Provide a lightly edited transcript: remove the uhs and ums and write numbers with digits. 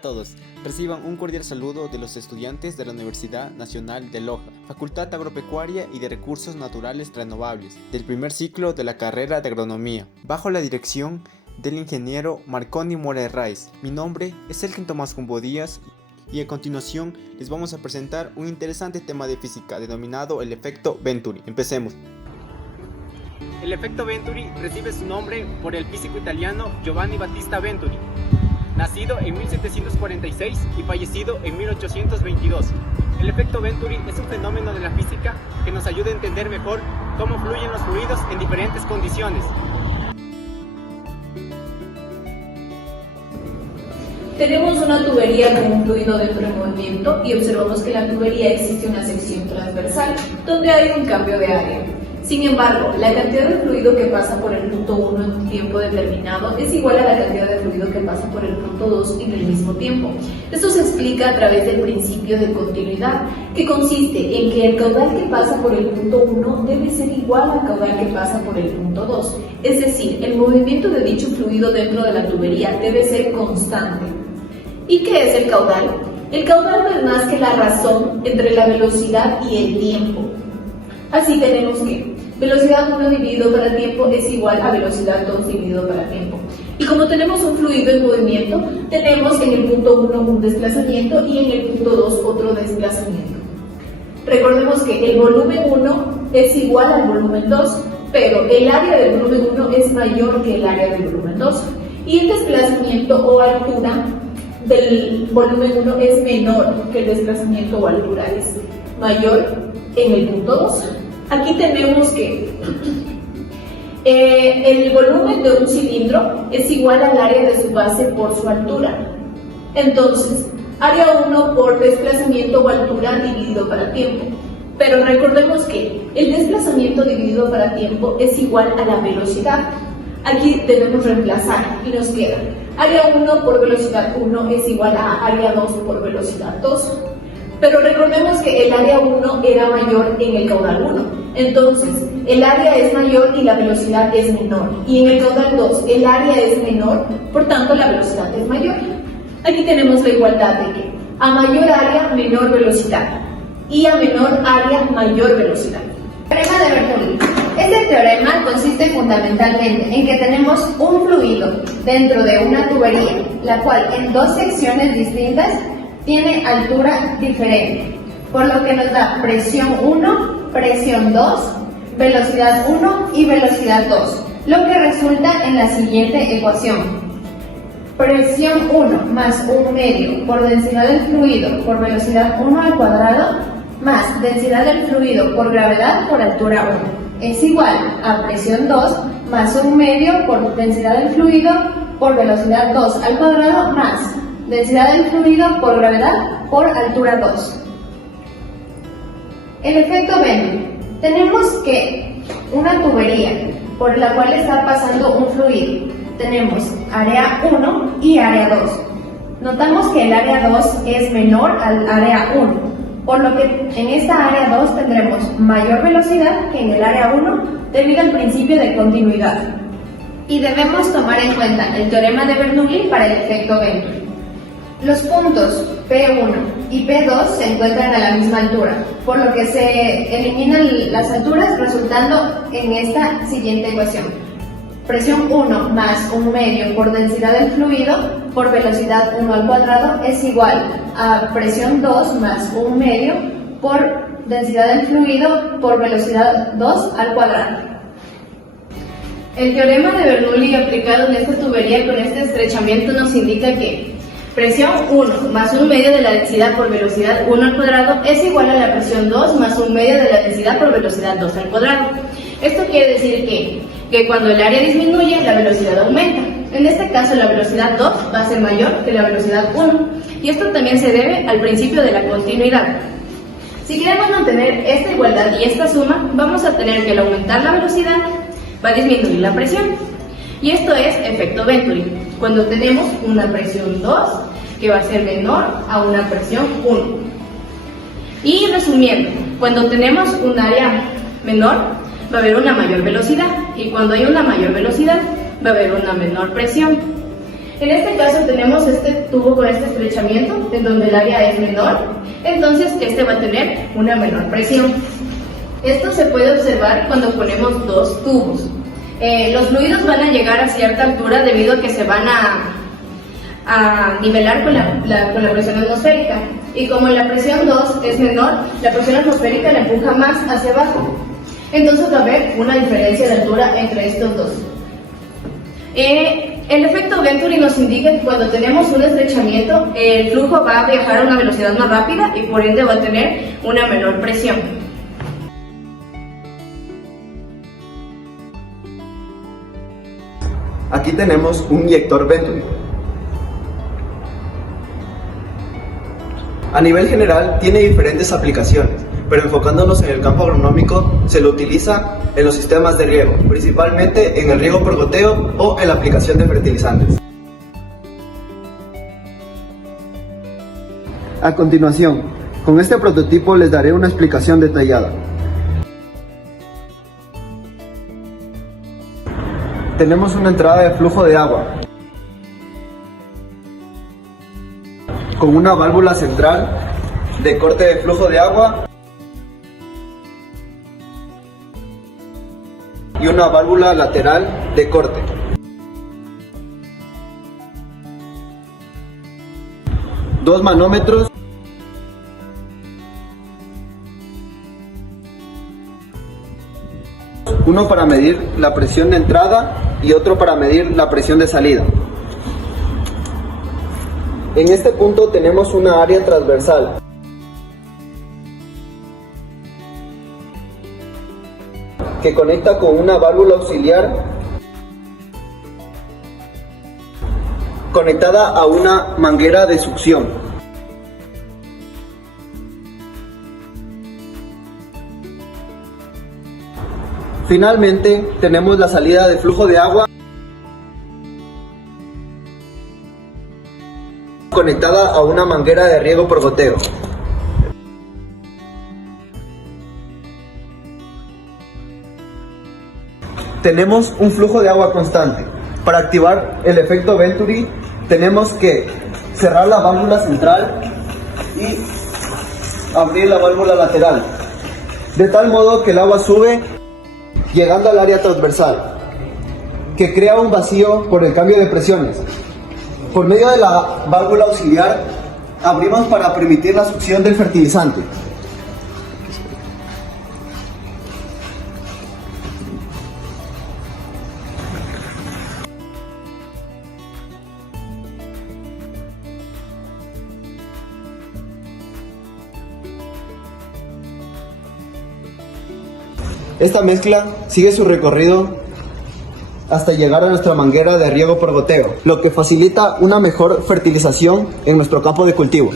a todos, reciban un cordial saludo de los estudiantes de la Universidad Nacional de Loja, Facultad Agropecuaria y de Recursos Naturales Renovables, del primer ciclo de la carrera de Agronomía, bajo la dirección del ingeniero Marconi Mora Herráiz. Mi nombre es Elkin Tomás Cumbo Díaz y a continuación les vamos a presentar un interesante tema de física denominado el efecto Venturi. Empecemos. El efecto Venturi recibe su nombre por el físico italiano Giovanni Battista Venturi, nacido en 1746 y fallecido en 1822. El efecto Venturi es un fenómeno de la física que nos ayuda a entender mejor cómo fluyen los fluidos en diferentes condiciones. Tenemos una tubería con un fluido dentro en movimiento y observamos que en la tubería existe una sección transversal donde hay un cambio de área. Sin embargo, la cantidad de fluido que pasa por el punto 1 en un tiempo determinado es igual a la cantidad de fluido que pasa por el punto 2 en el mismo tiempo. Esto se explica a través del principio de continuidad, que consiste en que el caudal que pasa por el punto 1 debe ser igual al caudal que pasa por el punto 2. Es decir, el movimiento de dicho fluido dentro de la tubería debe ser constante. ¿Y qué es el caudal? El caudal no es más que la razón entre la velocidad y el tiempo. Así tenemos que velocidad 1 dividido para tiempo es igual a velocidad 2 dividido para tiempo. Y como tenemos un fluido en movimiento, tenemos en el punto 1 un desplazamiento y en el punto 2 otro desplazamiento. Recordemos que el volumen 1 es igual al volumen 2, pero el área del volumen 1 es mayor que el área del volumen 2. Y el desplazamiento o altura del volumen 1 es menor que el desplazamiento o altura es mayor en el punto 2. Aquí tenemos que el volumen de un cilindro es igual al área de su base por su altura. Entonces, área 1 por desplazamiento o altura dividido para tiempo. Pero recordemos que el desplazamiento dividido para tiempo es igual a la velocidad. Aquí debemos reemplazar y nos queda área 1 por velocidad 1 es igual a área 2 por velocidad 2. Pero recordemos que el área 1 era mayor en el caudal 1. Entonces, el área es mayor y la velocidad es menor. Y en el caudal 2, el área es menor, por tanto la velocidad es mayor. Aquí tenemos la igualdad de que a mayor área, menor velocidad. Y a menor área, mayor velocidad. Teorema de Bernoulli. Este teorema consiste fundamentalmente en que tenemos un fluido dentro de una tubería, la cual en dos secciones distintas tiene altura diferente, por lo que nos da presión 1, presión 2, velocidad 1 y velocidad 2, lo que resulta en la siguiente ecuación. Presión 1 más 1 medio por densidad del fluido por velocidad 1 al cuadrado más densidad del fluido por gravedad por altura 1 es igual a presión 2 más 1 medio por densidad del fluido por velocidad 2 al cuadrado más densidad del fluido por gravedad por altura 2. El efecto Venturi. Tenemos que una tubería por la cual está pasando un fluido. Tenemos área 1 y área 2. Notamos que el área 2 es menor al área 1, por lo que en esta área 2 tendremos mayor velocidad que en el área 1 debido al principio de continuidad. Y debemos tomar en cuenta el teorema de Bernoulli para el efecto Venturi. Los puntos P1 y P2 se encuentran a la misma altura, por lo que se eliminan las alturas resultando en esta siguiente ecuación. Presión 1 más 1 medio por densidad del fluido por velocidad 1 al cuadrado es igual a presión 2 más 1 medio por densidad del fluido por velocidad 2 al cuadrado. El teorema de Bernoulli aplicado en esta tubería con este estrechamiento nos indica que presión 1 más 1 medio de la densidad por velocidad 1 al cuadrado es igual a la presión 2 más 1 medio de la densidad por velocidad 2 al cuadrado. Esto quiere decir que cuando el área disminuye, la velocidad aumenta. En este caso, la velocidad 2 va a ser mayor que la velocidad 1. Y esto también se debe al principio de la continuidad. Si queremos mantener esta igualdad y esta suma, vamos a tener que al aumentar la velocidad, va a disminuir la presión. Y esto es efecto Venturi, cuando tenemos una presión 2 que va a ser menor a una presión 1. Y resumiendo, cuando tenemos un área menor, va a haber una mayor velocidad, y cuando hay una mayor velocidad, va a haber una menor presión. En este caso tenemos este tubo con este estrechamiento, en donde el área es menor, entonces este va a tener una menor presión. Esto se puede observar cuando ponemos dos tubos. Los fluidos van a llegar a cierta altura debido a que se van a nivelar con la presión atmosférica. Y como la presión 2 es menor, la presión atmosférica la empuja más hacia abajo. Entonces va a haber una diferencia de altura entre estos dos. El efecto Venturi nos indica que cuando tenemos un estrechamiento, el flujo va a viajar a una velocidad más rápida y por ende va a tener una menor presión. Aquí tenemos un inyector Venturi. A nivel general tiene diferentes aplicaciones, pero enfocándonos en el campo agronómico se lo utiliza en los sistemas de riego, principalmente en el riego por goteo o en la aplicación de fertilizantes. A continuación, con este prototipo les daré una explicación detallada. Tenemos una entrada de flujo de agua con una válvula central de corte de flujo de agua y una válvula lateral de corte. Dos manómetros, uno para medir la presión de entrada y otro para medir la presión de salida. En este punto tenemos una área transversal que conecta con una válvula auxiliar conectada a una manguera de succión. Finalmente tenemos la salida de flujo de agua conectada a una manguera de riego por goteo. Tenemos un flujo de agua constante. Para activar el efecto Venturi tenemos que cerrar la válvula central y abrir la válvula lateral, de tal modo que el agua sube llegando al área transversal, que crea un vacío por el cambio de presiones. Por medio de la válvula auxiliar abrimos para permitir la succión del fertilizante. Esta mezcla sigue su recorrido hasta llegar a nuestra manguera de riego por goteo, lo que facilita una mejor fertilización en nuestro campo de cultivo.